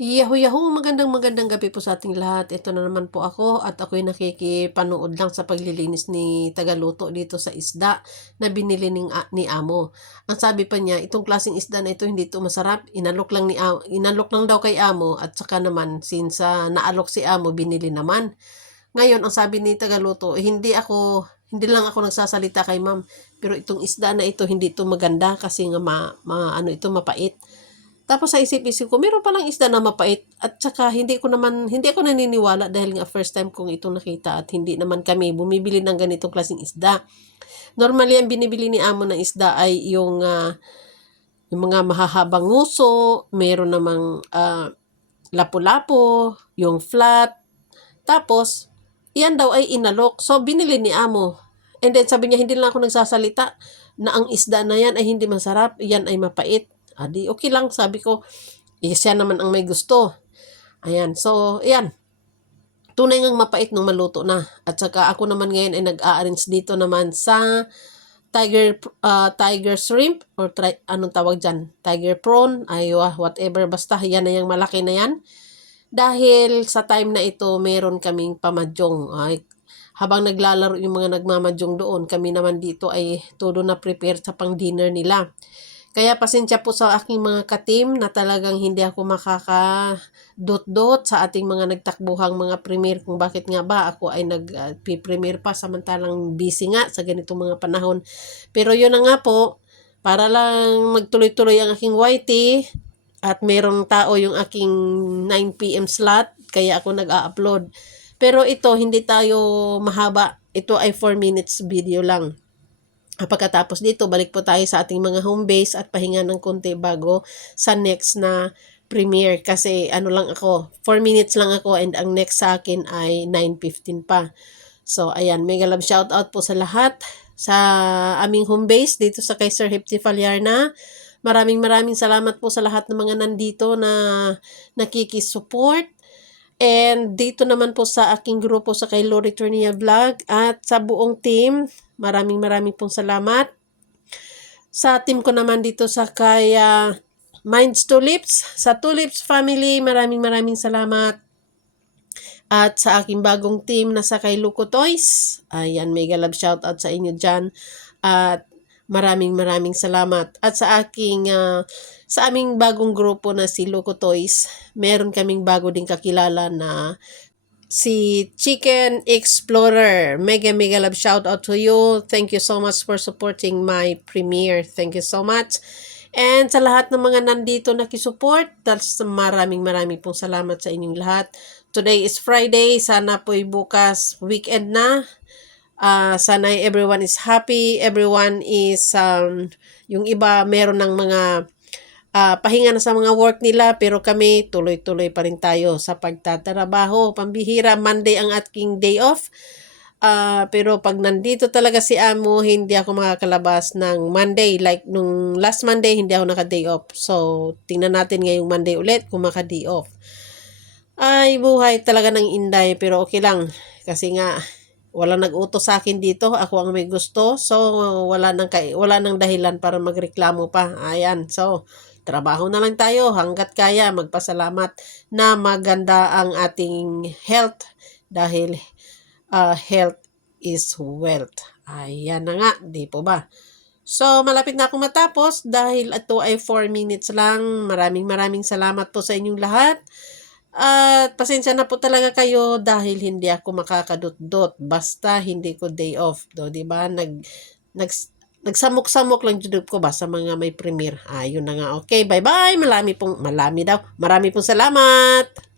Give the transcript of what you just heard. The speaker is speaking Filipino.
Yahoo! Magandang gabi po sa ating lahat. Ito na naman po ako at ako'y nakikipanood lang sa paglilinis ni tagaluto dito sa isda na binili ni amo. Ang sabi pa niya, itong klaseng isda na ito hindi ito masarap. Inalok lang daw kay amo at saka naman since naalok si amo, binili naman. Ngayon, ang sabi ni tagaluto, hindi lang ako nagsasalita kay ma'am, pero itong isda na ito hindi ito maganda kasi nga ano ito mapait. Tapos sa isip-isip ko, meron palang isda na mapait at saka hindi ako naniniwala dahil nga first time kong itong nakita at hindi naman kami bumibili ng ganitong klaseng isda. Normally, ang binibili ni amo ng isda ay yung mga mahahabang nguso, meron namang lapu-lapu, yung flat, tapos iyan daw ay inalok. So, binili ni amo. And then sabi niya, hindi lang ako nagsasalita na ang isda na yan ay hindi masarap, yan ay mapait. Di okay lang, sabi ko. Siya naman ang may gusto. Ayan, so, ayan. Tunay ngang mapait nung maluto na. At saka ako naman ngayon ay nag-a-arrange dito naman sa tiger shrimp or anong tawag dyan? Tiger prawn, whatever, basta yan na yung malaki na yan. Dahil sa time na ito, meron kaming pamadyong. Habang naglalaro yung mga nagmamadyong doon, kami naman dito ay todo na prepare sa pang dinner nila. Kaya pasensya po sa aking mga ka-team na talagang hindi ako makakadot-dot sa ating mga nagtakbuhang mga premiere kung bakit nga ba ako ay nag-premiere pa samantalang busy nga sa ganitong mga panahon. Pero yun na nga po, para lang magtuloy-tuloy ang aking YT at merong tao yung aking 9 PM slot kaya ako nag-a-upload. Pero ito, hindi tayo mahaba. Ito ay 4 minutes video lang. Pagkatapos dito, balik po tayo sa ating mga home base at pahinga ng konti bago sa next na premiere. Kasi ano lang ako, 4 minutes lang ako and ang next sa akin ay 9:15 pa. So, ayan, mega love shoutout po sa lahat sa aming home base dito sa kay Sir Hepty Falyarna. Maraming salamat po sa lahat ng mga nandito na nakikisupport. And dito naman po sa aking grupo sa kay Lori Tornia Vlog at sa buong team, maraming pong salamat. Sa team ko naman dito sa kay Minds Tulips, sa Tulips family, maraming salamat. At sa aking bagong team na sa kay Luco Toys, ayan, mega love shoutout sa inyo dyan. At maraming salamat. At sa aming bagong grupo na si Luco Toys, meron kaming bago ding kakilala na si Chicken Explorer. Mega love shout out to you. Thank you so much for supporting my premiere. Thank you so much. And sa lahat ng mga nandito nakisupport, maraming pong salamat sa inyong lahat. Today is Friday. Sana po'y bukas weekend na. Sana everyone is happy. Everyone is, yung iba meron ng mga pahinga na sa mga work nila, pero kami tuloy-tuloy pa rin tayo sa pagtatrabaho. Pambihira, Monday ang aking day off. Pero pag nandito talaga si amo, hindi ako makakalabas ng Monday. Like nung last Monday, hindi ako naka-day off. So, tingnan natin ngayong Monday ulit kung maka-day off. Ay, buhay talaga ng inday, pero okay lang. Kasi nga, walang nag-utos sa akin dito. Ako ang may gusto. So, wala nang dahilan para magreklamo pa. Ayan. So, trabaho na lang tayo hanggat kaya. Magpasalamat na maganda ang ating health dahil health is wealth. Ayan na nga. Di po ba? So, malapit na akong matapos dahil ito ay 4 minutes lang. Maraming salamat po sa inyong lahat. At pasensya na po talaga kayo dahil hindi ako makakadot-dot basta hindi ko day off do, di ba? Nagsamok-samok lang jud ko ba sa mga may premiere. Ayun na nga. Okay, bye-bye. Marami pong salamat.